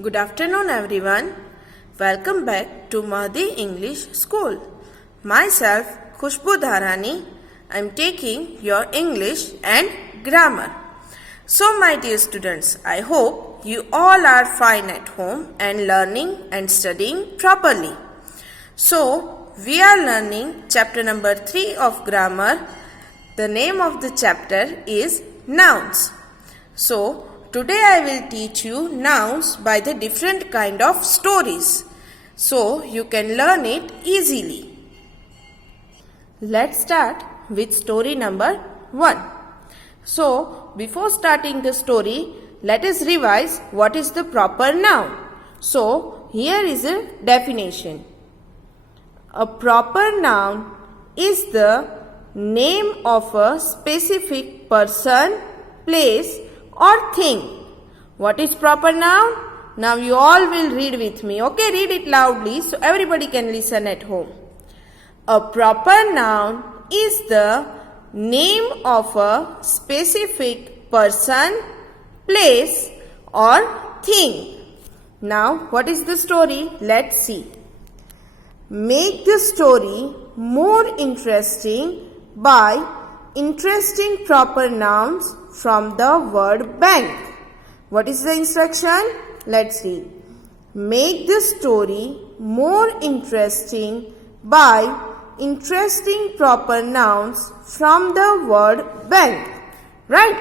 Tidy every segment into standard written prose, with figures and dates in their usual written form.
Good afternoon everyone. Welcome back to Mahdi English School. Myself Khushbu Dharani. I am taking your English and grammar. So my dear students, I hope you all are fine at home and learning and studying properly. So we are learning chapter number 3 of grammar. The name of the chapter is nouns. So today I will teach you nouns by the different kind of stories, so you can learn it easily. Let's start with story number 1. So before starting the story, let us revise what is the proper noun. So here is a definition. A proper noun is the name of a specific person, place or thing. What is proper noun? Now you all will read with me. Okay, read it loudly so everybody can listen at home. A proper noun is the name of a specific person, place or thing. Now what is the story? Let's see. Make the story more interesting by interesting proper nouns from the word bank. What is the instruction? Let's read. Make the story more interesting by interesting proper nouns from the word bank. Right?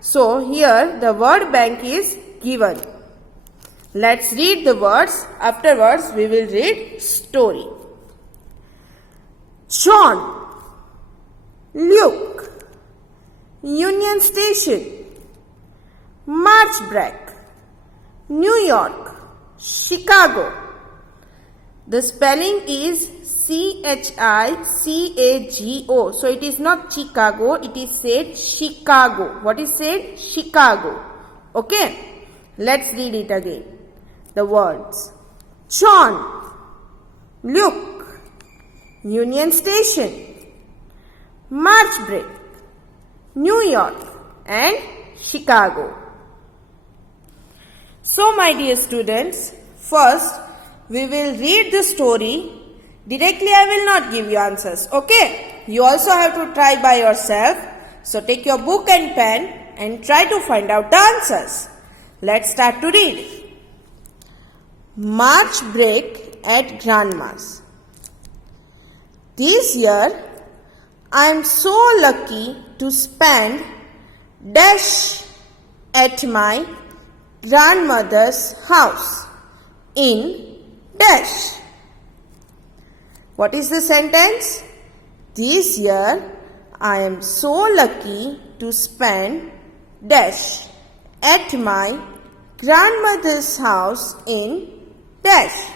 So here the word bank is given. Let's read the words. Afterwards we will read story. John, Luke, Union Station, March break, New York, Chicago. The spelling is Chicago. So it is not Chicago, it is said Chicago. What is said? Chicago. Okay. Let's read it again. The words. John, Luke, Union Station, March break, New York and Chicago. So my dear students, first we will read the story. Directly I will not give you answers. Okay? You also have to try by yourself. So take your book and pen and try to find out the answers. Let's start to read. March break at Grandma's. This year I am so lucky to spend dash at my grandmother's house in dash. What is the sentence? This year I am so lucky to spend dash at my grandmother's house in dash.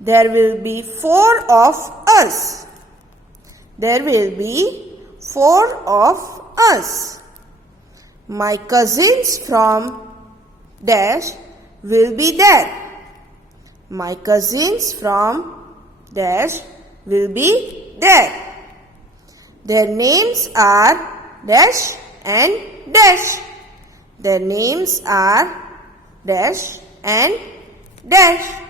There will be 4 of us. There will be 4 of us. My cousins from dash will be there. My cousins from dash will be there. Their names are dash and dash. Their names are dash and dash.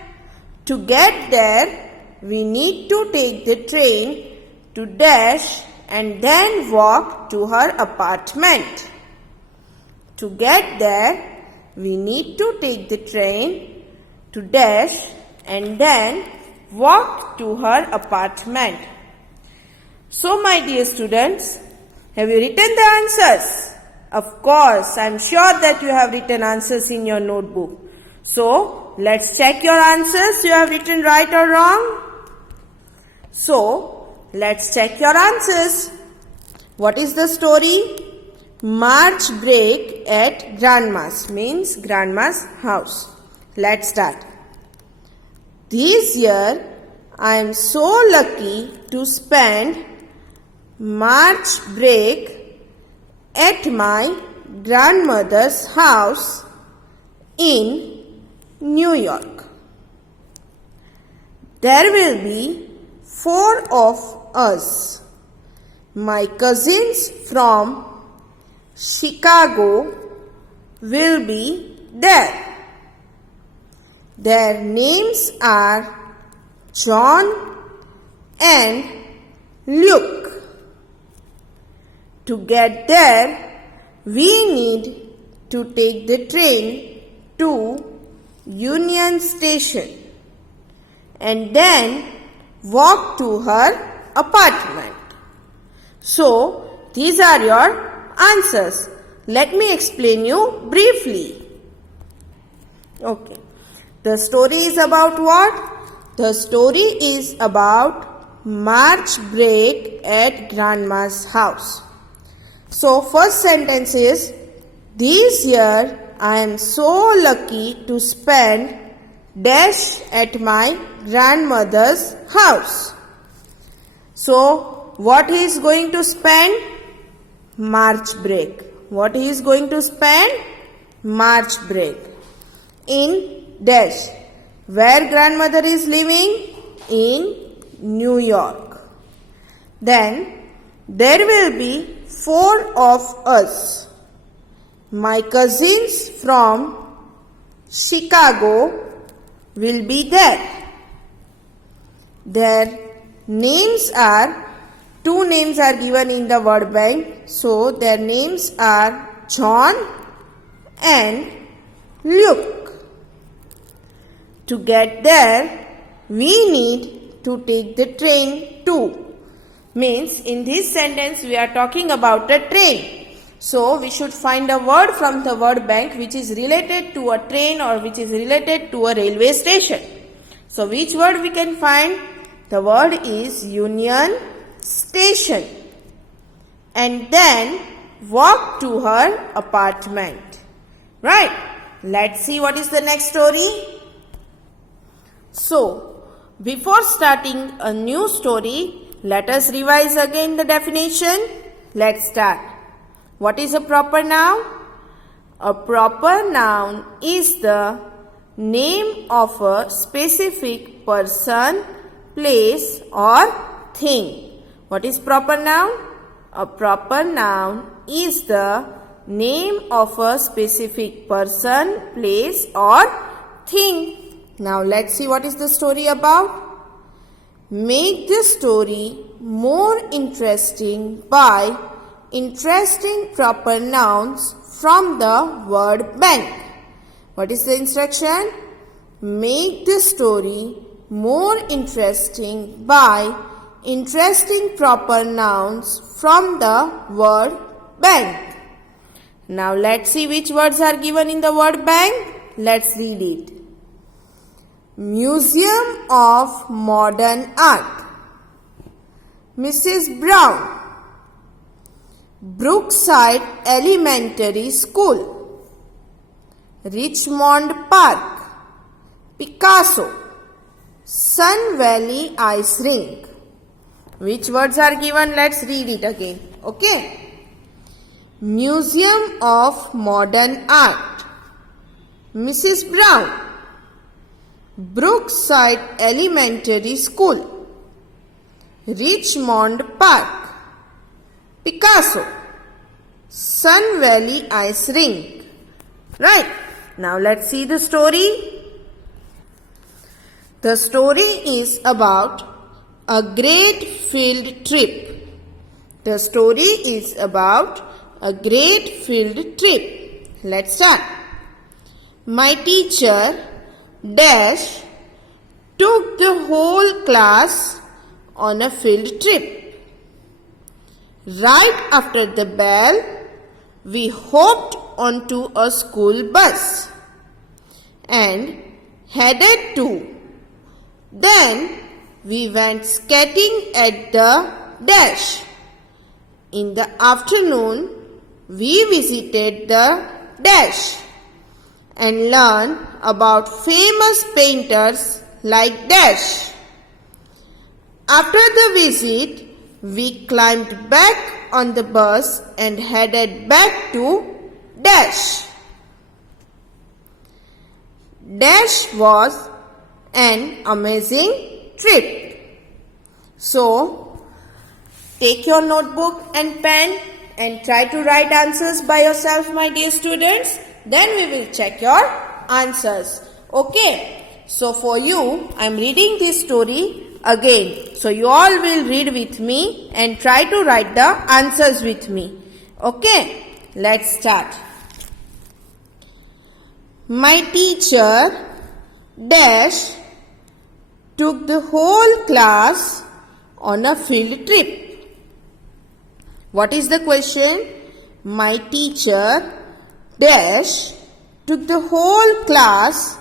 To get there, we need to take the train to dash and then walk to her apartment. To get there, we need to take the train to dash and then walk to her apartment. So my dear students, have you written the answers? Of course, I am sure that you have written answers in your notebook. So let's check your answers. You have written right or wrong? So let's check your answers. What is the story? March break at Grandma's means Grandma's house. Let's start. This year I am so lucky to spend March break at my grandmother's house in New York. There will be 4 of us. My cousins from Chicago will be there. Their names are John and Luke. To get there, we need to take the train to Union Station and then walk to her apartment. So, these are your answers. Let me explain you briefly. Okay. The story is about what? The story is about March break at Grandma's house. So, first sentence is, this year I am so lucky to spend dash at my grandmother's house. So, what he is going to spend? March break. What he is going to spend? March break. In dash. Where grandmother is living? In New York. Then, there will be 4 of us. My cousins from Chicago will be there. Their names are, 2 names are given in the word bank. So, their names are John and Luke. To get there, we need to take the train too. Means, in this sentence, we are talking about a train. So, we should find a word from the word bank which is related to a train or which is related to a railway station. So, which word we can find? The word is Union Station. And then walk to her apartment. Right? Let's see what is the next story. So, before starting a new story, let us revise again the definition. Let's start. What is a proper noun? A proper noun is the name of a specific person, place or thing. What is proper noun? A proper noun is the name of a specific person, place or thing. Now let's see what is the story about. Make the story more interesting by interesting proper nouns from the word bank. What is the instruction? Make the story more interesting by interesting proper nouns from the word bank. Now let's see which words are given in the word bank. Let's read it. Museum of Modern Art. Mrs. Brown. Brookside Elementary School. Richmond Park. Picasso. Sun Valley Ice Rink. Which words are given? Let's read it again. Okay. Museum of Modern Art. Mrs. Brown. Brookside Elementary School. Richmond Park. Picasso. Sun Valley Ice Rink. Right. Now let's see the story. The story is about a great field trip. The story is about a great field trip. Let's start. My teacher dash took the whole class on a field trip. Right after the bell, we hopped onto a school bus and headed to. Then we went skating at the dash. In the afternoon, we visited the dash and learn about famous painters like dash. After the visit, we climbed back on the bus and headed back to dash. Dash was an amazing trip. So, take your notebook and pen and try to write answers by yourself, my dear students. Then we will check your answers. Okay. So for you, I am reading this story again. So you all will read with me and try to write the answers with me. Okay, let's start. My teacher dash took the whole class on a field trip. What is the question? My teacher dash took the whole class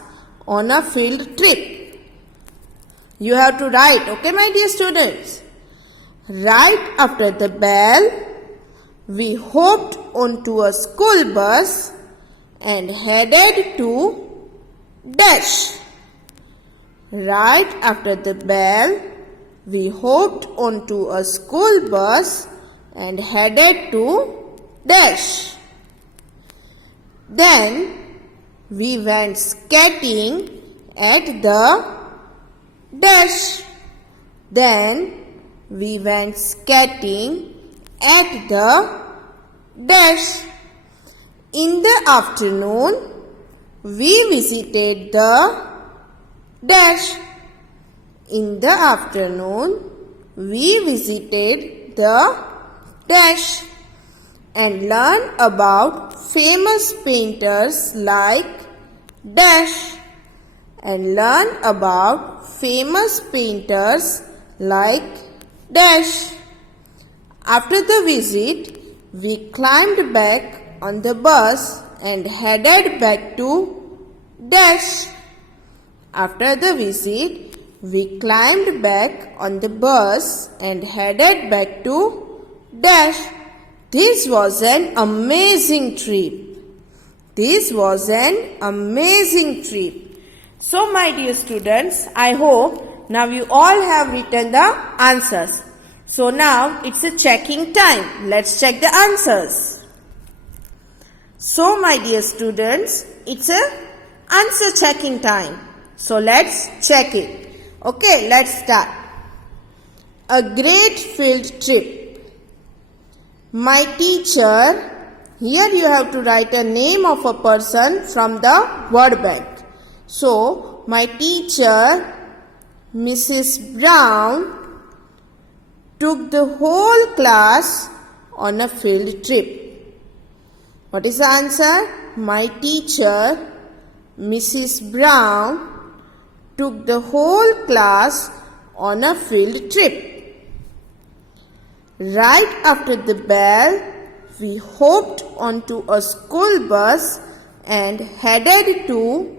on a field trip. You have to write, okay, my dear students? Right after the bell, we hopped onto a school bus and headed to dash. Right after the bell, we hopped onto a school bus and headed to dash. Then we went skating at the dash. Then we went skating at the dash. In the afternoon, we visited the dash. In the afternoon, we visited the dash and learned about famous painters like dash. And learn about famous painters like dash. After the visit, we climbed back on the bus and headed back to dash. After the visit, we climbed back on the bus and headed back to dash. This was an amazing trip. This was an amazing trip. So my dear students, I hope now you all have written the answers. So now it's a checking time. Let's check the answers. So my dear students, it's a answer checking time. So let's check it. Okay, let's start. A great field trip. My teacher, here you have to write a name of a person from the word bank. So, my teacher, Mrs. Brown, took the whole class on a field trip. What is the answer? My teacher, Mrs. Brown, took the whole class on a field trip. Right after the bell, we hopped onto a school bus and headed to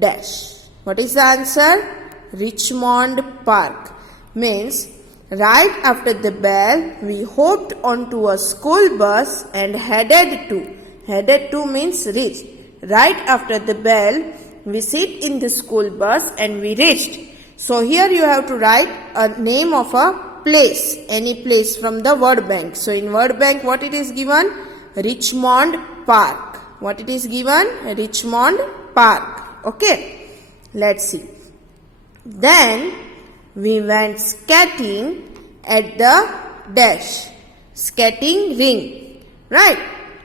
dash. What is the answer? Richmond Park. Means right after the bell, we hopped onto a school bus and headed to. Headed to means reached. Right after the bell, we sit in the school bus and we reached. So here you have to write a name of a place, any place from the word bank. So in word bank, what it is given? Richmond Park. What it is given? Richmond Park. Okay, let's see. Then we went skating at the dash. Skating ring. Right?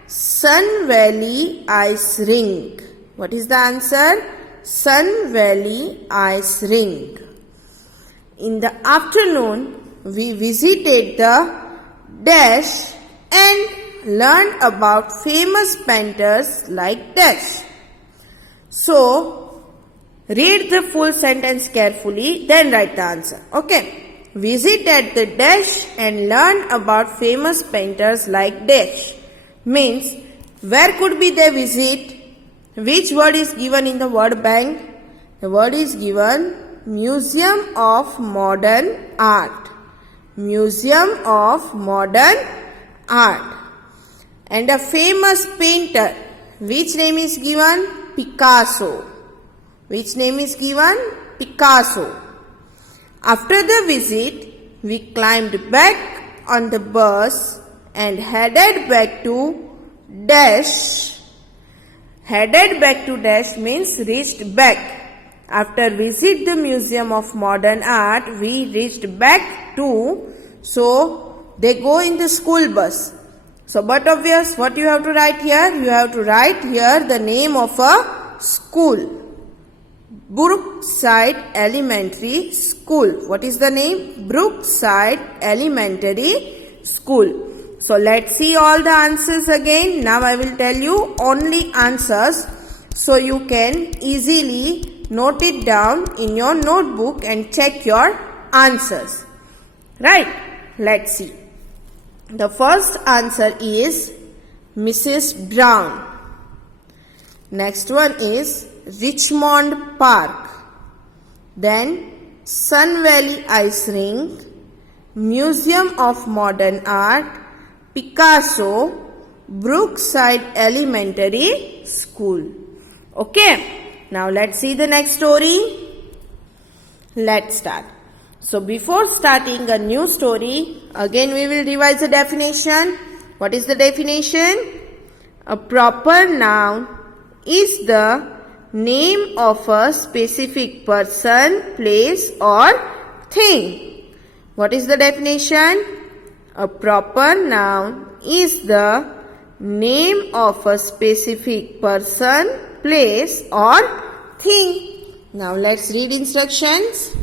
Sun Valley Ice Rink. What is the answer? Sun Valley Ice Rink. In the afternoon, we visited the dash and learned about famous painters like dash. So, read the full sentence carefully, then write the answer. Okay. Visit at the dash and learn about famous painters like dash. Means, where could be they visit? Which word is given in the word bank? The word is given Museum of Modern Art. Museum of Modern Art. And a famous painter. Which name is given? Picasso. Which name is given? Picasso. After the visit, we climbed back on the bus and headed back to dash. Headed back to dash means reached back. After visit the Museum of Modern Art, we reached back to, so they go in the school bus. So but obvious, what you have to write here? You have to write here the name of a school. Brookside Elementary School. What is the name? Brookside Elementary School. So let's see all the answers again. Now I will tell you only answers so you can easily note it down in your notebook and check your answers. Right? Let's see. The first answer is Mrs. Brown. Next one is Richmond Park. Then Sun Valley Ice Rink, Museum of Modern Art, Picasso, Brookside Elementary School. Okay, now let's see the next story. Let's start. So before starting a new story, again we will revise the definition. What is the definition? A proper noun is the name of a specific person, place or thing. What is the definition? A proper noun is the name of a specific person, place or thing. Now let's read instructions.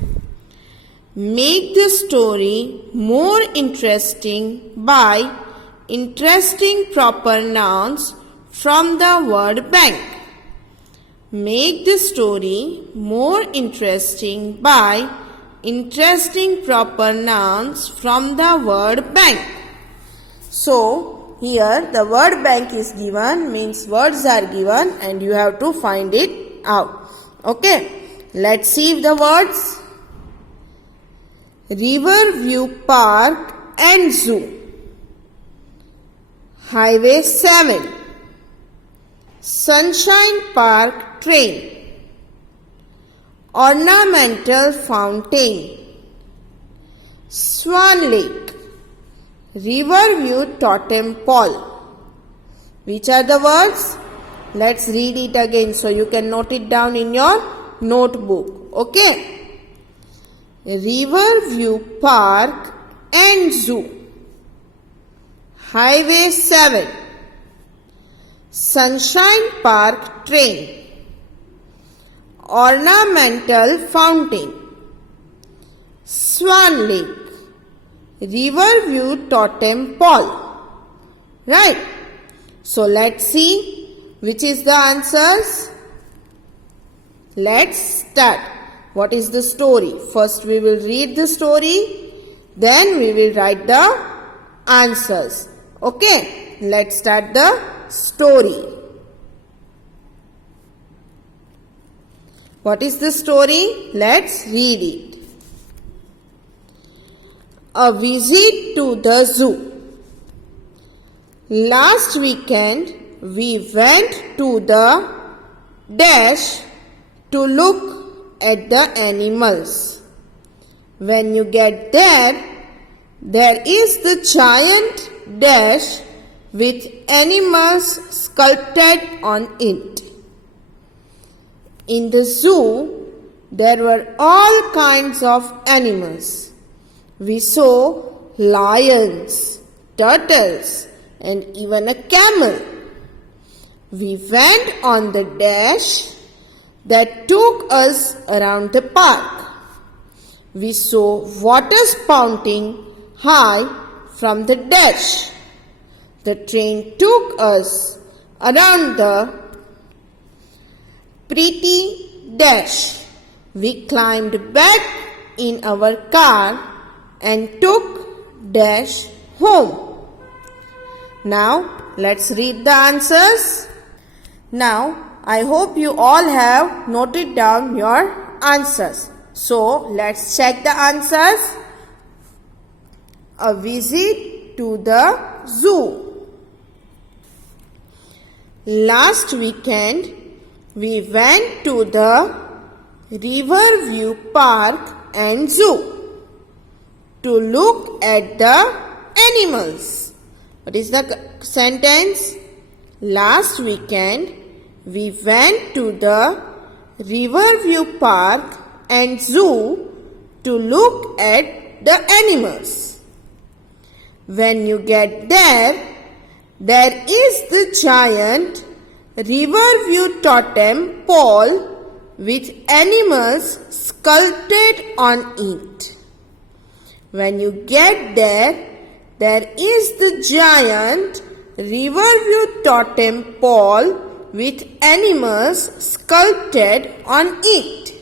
Make the story more interesting by interesting proper nouns from the word bank. Make the story more interesting by interesting proper nouns from the word bank. So, here the word bank is given, means words are given and you have to find it out. Okay, let's see the words. Riverview Park and Zoo, Highway 7, Sunshine Park Train, Ornamental Fountain, Swan Lake, Riverview Totem Pole. Which are the words? Let's read it again so you can note it down in your notebook. Okay. Riverview Park and Zoo, Highway 7, Sunshine Park Train, Ornamental Fountain, Swan Lake, Riverview Totem Pole. Right? So let's see which is the answers. Let's start. What is the story? First we will read the story, then we will write the answers. Okay, let's start the story. What is the story? Let's read it. A visit to the zoo. Last weekend we went to the dash to look at the animals. When you get there, there is the giant dash with animals sculpted on it. In the zoo, there were all kinds of animals. We saw lions, turtles, and even a camel. We went on the dash that took us around the park. We saw water spouting high from the dash. The train took us around the pretty dash. We climbed back in our car and took dash home. Now let's read the answers. Now I hope you all have noted down your answers. So let's check the answers. A visit to the zoo. Last weekend we went to the Riverview Park and Zoo to look at the animals. What is the sentence? Last weekend we went to the Riverview Park and Zoo to look at the animals. When you get there, there is the giant Riverview Totem Pole with animals sculpted on it. When you get there, there is the giant Riverview totem pole with animals sculpted on it.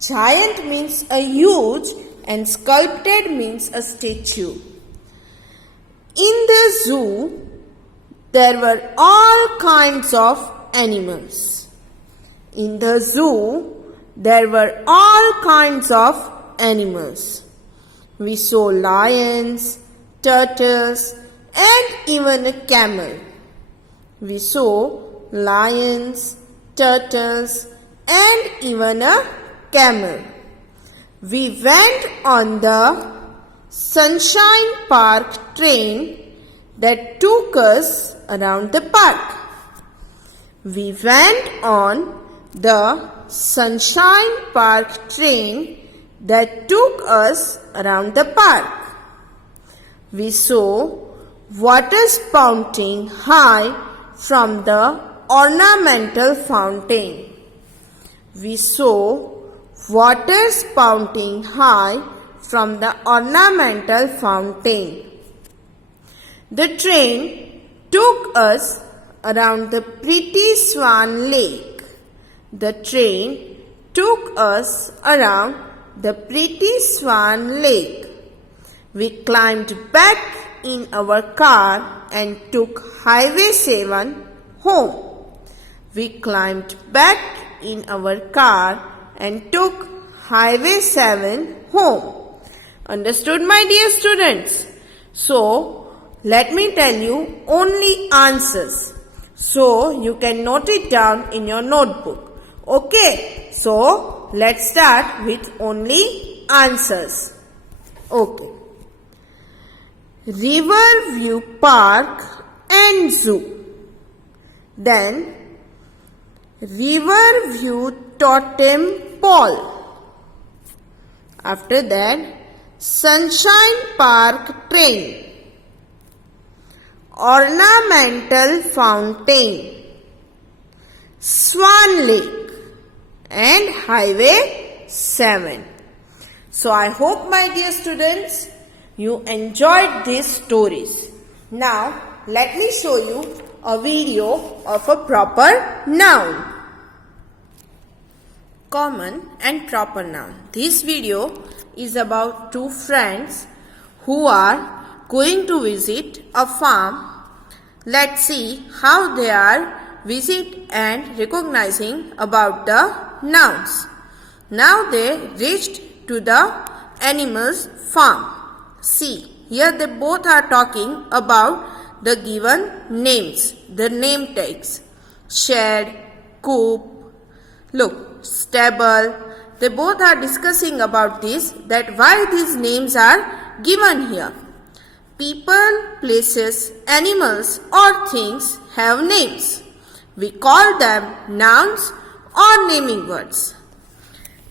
Giant means a huge and sculpted means a statue. In the zoo, there were all kinds of animals. In the zoo, there were all kinds of animals. We saw lions, turtles, and even a camel. We saw lions, turtles, and even a camel. We went on the Sunshine Park train that took us around the park. We went on the Sunshine Park train that took us around the park. We saw water spouting high from the ornamental fountain. We saw water spouting high from the ornamental fountain. The train took us around the pretty Swan Lake. The train took us around the pretty Swan Lake. We climbed back in our car and took Highway 7 home. We climbed back in our car and took Highway 7 home. Understood, my dear students? So, let me tell you only answers. So, you can note it down in your notebook. Okay, so let's start with only answers. Okay. Riverview Park and Zoo. Then Riverview Totem Pole. After that, Sunshine Park train. Ornamental fountain. Swan Lake and Highway 7. So I hope, my dear students, you enjoyed these stories. Now let me show you a video of a proper noun. Common and proper noun. This video is about two friends who are going to visit a farm. Let's see how they are visit and recognizing about the nouns. Now they reached to the animals farm. See, here they both are talking about the given names, the name tags. Shed, coop, look, stable. They both are discussing about this, that why these names are given here. People, places, animals or things have names. We call them nouns or naming words.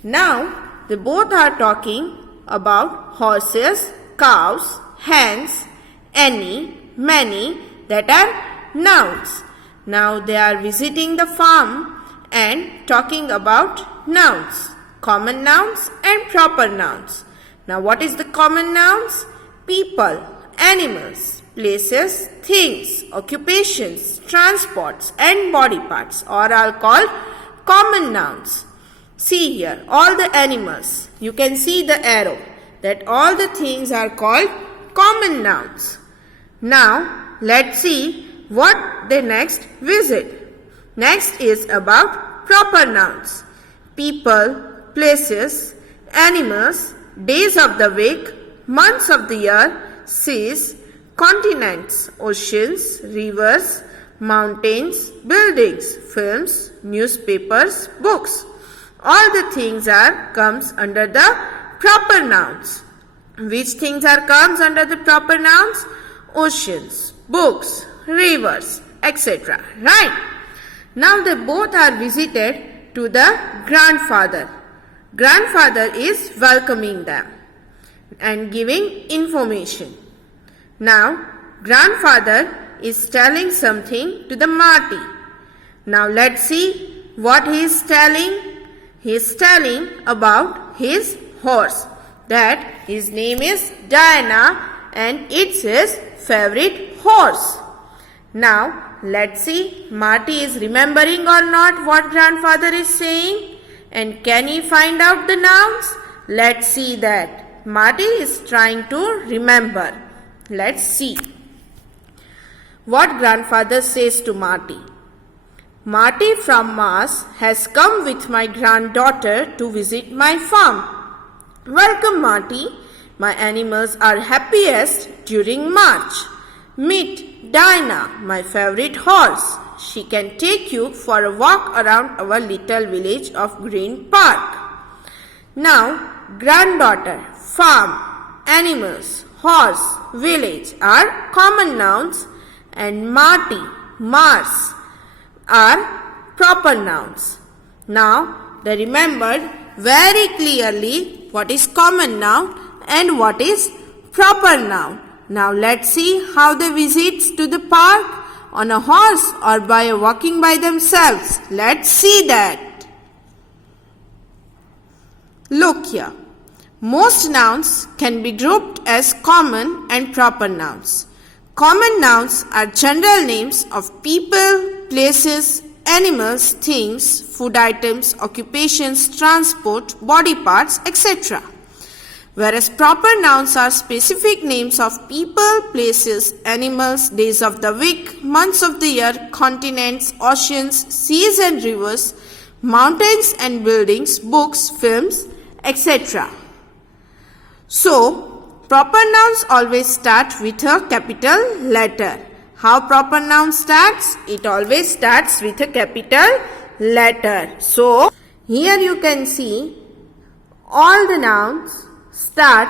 Now, they both are talking about horses, cows, hens, any, many, that are nouns. Now they are visiting the farm and talking about nouns, common nouns and proper nouns. Now what is the common nouns? People, animals, places, things, occupations, transports and body parts are all called common nouns. See here, all the animals, you can see the arrow, that all the things are called common nouns. Now, let's see what they next visit. Next is about proper nouns. People, places, animals, days of the week, months of the year, seas, continents, oceans, rivers, mountains, buildings, films, newspapers, books. All the things are comes under the proper nouns. Which things are comes under the proper nouns? Oceans, books, rivers, etc. Right? Now they both are visited to the grandfather. Grandfather is welcoming them and giving information. Now grandfather is telling something to the Marty. Now let's see what he is telling. he is telling about his horse, that his name is Diana and it's his favorite horse. Now let's see Marty is remembering or not what grandfather is saying, and can he find out the nouns? Let's see that. Marty is trying to remember. Let's see what grandfather says to Marty. Marty from Mars has come with my granddaughter to visit my farm. Welcome, Marty. My animals are happiest during March. Meet Dinah, my favorite horse. She can take you for a walk around our little village of Green Park. Now, granddaughter, farm, animals, horse, village are common nouns, and Marty, Mars are proper nouns. Now, they remembered very clearly what is common noun and what is proper noun. Now, let's see how they visit to the park, on a horse or by walking by themselves. Let's see that. Look here. Most nouns can be grouped as common and proper nouns. Common nouns are general names of people, places, animals, things, food items, occupations, transport, body parts, etc. Whereas proper nouns are specific names of people, places, animals, days of the week, months of the year, continents, oceans, seas and rivers, mountains and buildings, books, films, etc. So, proper nouns always start with a capital letter. How proper noun starts? It always starts with a capital letter. So, here you can see all the nouns start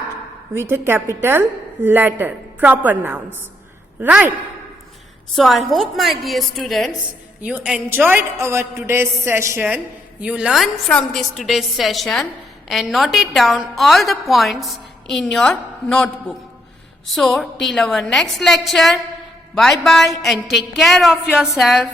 with a capital letter, proper nouns. Right? So, I hope my dear students, you enjoyed our today's session. You learned from this today's session and noted down all the points in your notebook. So, till our next lecture, bye-bye and take care of yourself.